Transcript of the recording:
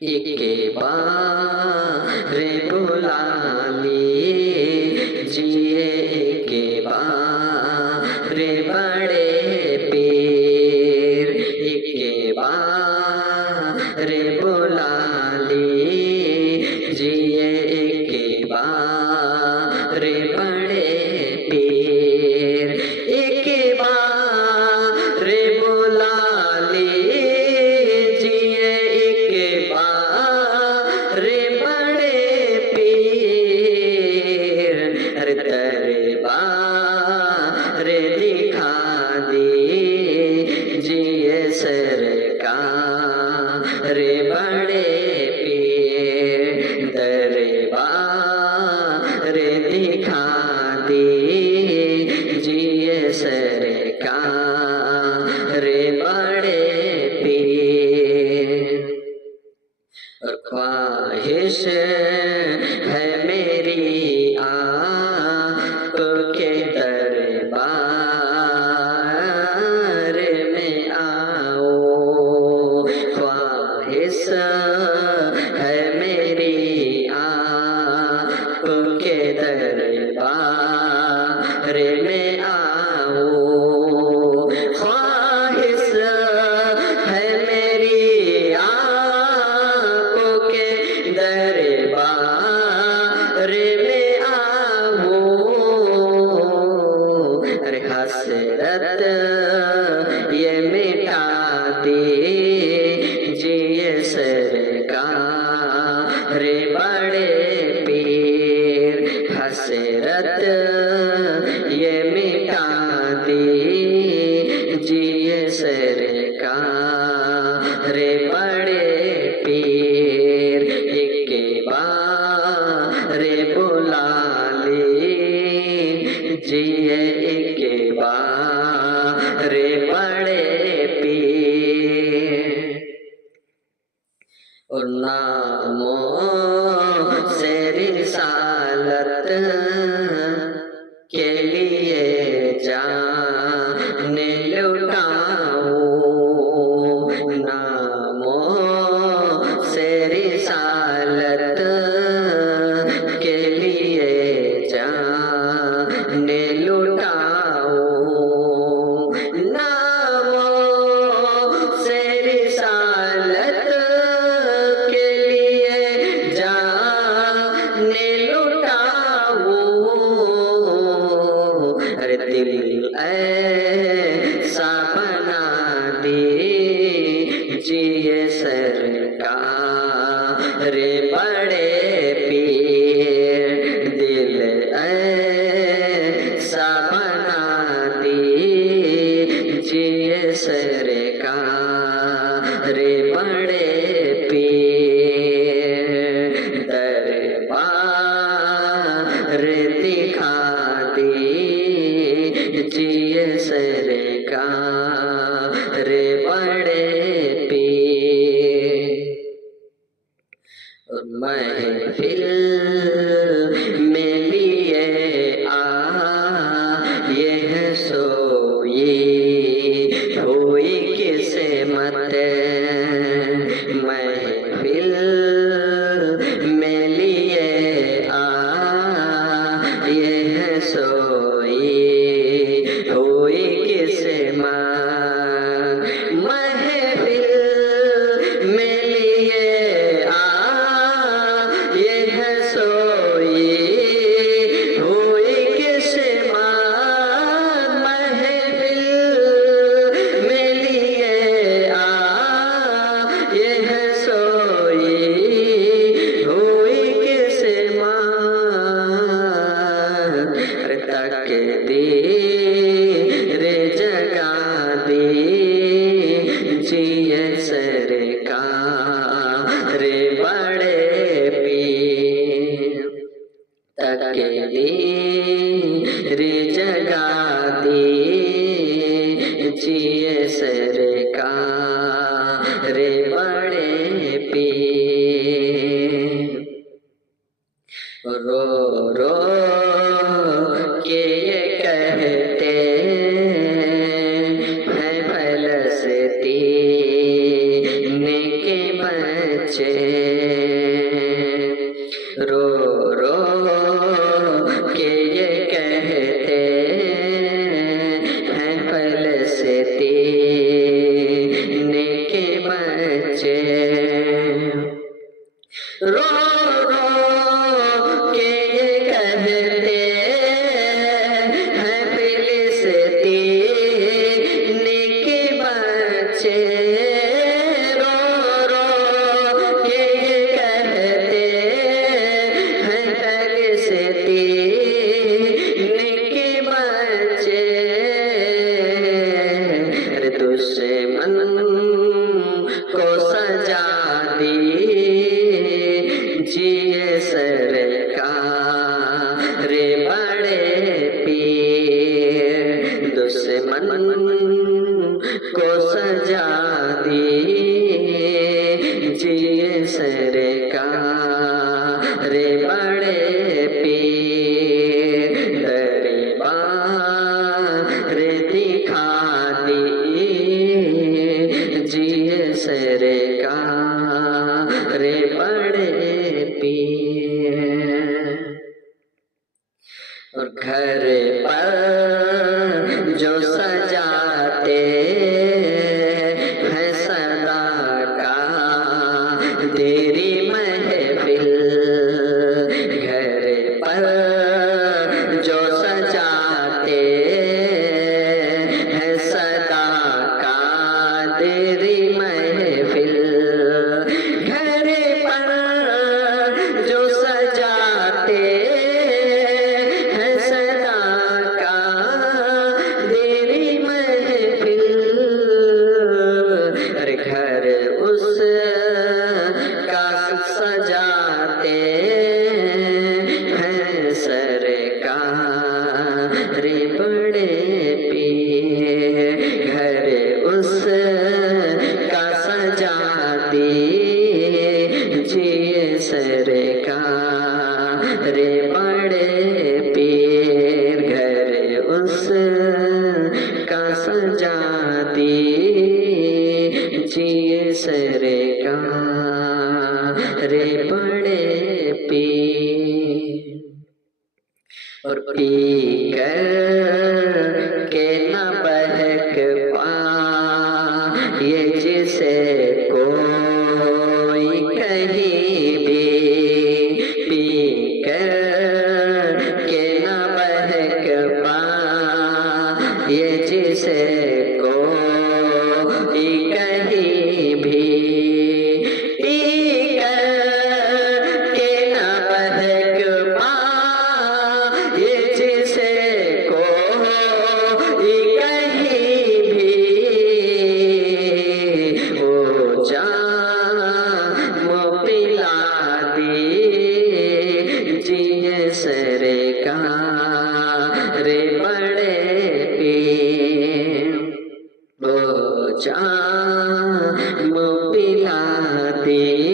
एक बार बुला लीजिए, एक बार बड़े पीर, एक बार बुला लीजिए, एक बार बड़े पीर, एक बार बुला लीजिए, एक बार बड़े पीर, दरबार दिखा दीजिए सरकार बड़े पीर, दरबार दिखा दीजिए सरकार बड़े पीर। और ख्वाहिश है मेरी आपके दरबार में आओ, ख्वाहिश है मेरी आपके दरबार में आओ, ख्वाहिश है मेरी आपके दरबार में आओ। अरे हसरत ये मिटा दीजिए सरकार बड़े पीर, हसरत ये मिटा दीजिए सरकार बड़े पीर, एक बार बुला लीजिए, एक बार बड़े पीर। और नामों से रिसालत के लिए जान लुटाओ, नामों से रिसालत के लिए जान लुटाओ, नामों से रिसालत के लिए जान लुटाओ। अरे दिल ऐसा बना दीजिए सरकार बड़े पीर, दिल ऐसा बना दीजिए सरकार बड़े पीर, दरबार दिखा दीजिए सरकार बड़े पीर। महफिल में लिए आए हैं सोई हुई किस्मत, महफिल में लिए आए हैं सोई हुई किस्मत, महफिल में लिए ये है सोई हुई किस्मत, महफिल में लिए ये है सोई हुई किस्मत, तकदीर जगा दीजिए सरकार बड़े पीर, तकदीर जगा दीजिए सरकार बड़े पीर। रो रो के ये कहते हैं फलस्तीन के बन बच्चे रो रो के ये कहते हैं फलस्तीन के बच्चे रो रो के ये कहते हैं फिलिस्तीन के बच्चे रो रो के ये कहते हैं फिलिस्तीन के बच्चे अरे दुश्मन को सजा दी जिए सरकार रे बड़े पीर दुश्मन को सजा दी जिए सरकार रे बड़े पीर दरबार दिखा दी जिए सरकार रे बड़े पीर और घर पर जो सजाते हैं सदा का तेरी महफिल घर पर जो सजाते हैं सदा का तेरी महफिल घर पर जो सजाते हैं सदा का तेरी महफिल अरे घर उस का सजाते हैं सरकार रे बड़े पीर घर उस का सजाते जिए सरकार रे बड़े पीर घर उस का सजाते जिए सरकार रे बड़े पीर और पी कर के न बहक पा ये जिसे कोई कहीं भी पी कर के न बहक पा ये जिसे कोई कहीं भी पी कर के न बहक पा ये जिसे कोई कहीं भी ओ जाम पिला दी जिए सरकार रे बड़े पीर ओ जाम पिला दी